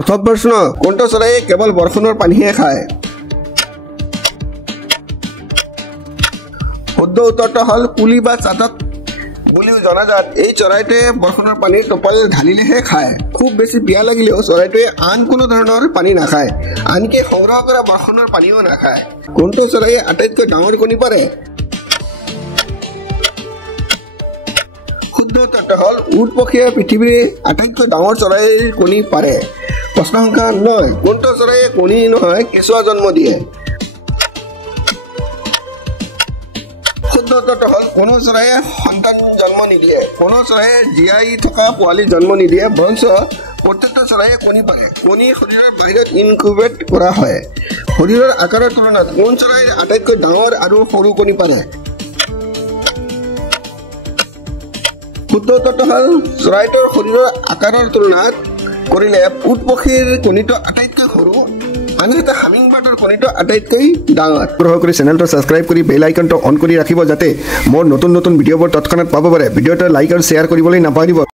প্ৰথম প্ৰশ্ন, কোনটো চৰাইয়ে কেৱল বৰষুণৰ পানীহে খায়? শুদ্ধ উত্তৰটো হ'ল কুলি বা চাতক বুলিও জনাজাত এই চৰাইটোৱে বৰষুণৰ পানীৰ টোপাল ঢালিলেহে খায়। খুব বেছি পিয়াহ লাগিলেও চৰাইটোৱে আন কোনো ধৰণৰ পানী নাখায়, আনকি সংগ্ৰহ কৰা বৰষুণৰ পানীও নাখায়। কোনটো চৰাইয়ে আটাইতকৈ ডাঙৰ কণী পাৰে? শুদ্ধ উত্তৰটো হ'ল উট পক্ষীয়ে পৃথিৱীৰ আটাইতকৈ ডাঙৰ চৰাইৰ কণী পাৰে। প্ৰশ্ন সংখ্যা 9, কোনটো চৰাইয়ে কণী নহয় কেঁচুৱা জন্ম দিয়ে? শুদ্ধ উত্তৰটো হ'ল কোনো চৰাইয়ে সন্তান জন্ম নিদিয়ে। কোনো চৰাইয়ে জীয়াই থকা পোৱালি জন্ম নিদিয়ে, বৰঞ্চ প্ৰত্যেকটো চৰাইয়ে কণী পাৰে। কণী শৰীৰৰ বাহিৰত ইনকিউবেট কৰা হয়। শৰীৰৰ আকাৰৰ তুলনাত কোন চৰাইৰ আটাইতকৈ ডাঙৰ আৰু সৰু কণী পাৰে? শুদ্ধ উত্তৰটো হ'ল চৰাইটোৰ শৰীৰৰ আকাৰৰ তুলনাত কৰিলে উট পক্ষীৰ কণীটো আটাইতকৈ সৰু, আনহাতে হামিংবাৰ্ডৰ কণীটো আটাইতকৈ ডাঙৰ। অনুগ্ৰহ কৰি চেনেলটো ছাবস্ক্ৰাইব কৰি বেল আইকনটো অন কৰি ৰাখিব যাতে মোৰ নতুন নতুন ভিডিঅ'বোৰ তৎক্ষণাত পাব পাৰে। ভিডিঅ'টো লাইক আৰু শ্বেয়াৰ কৰিবলৈ নাপাহৰিব।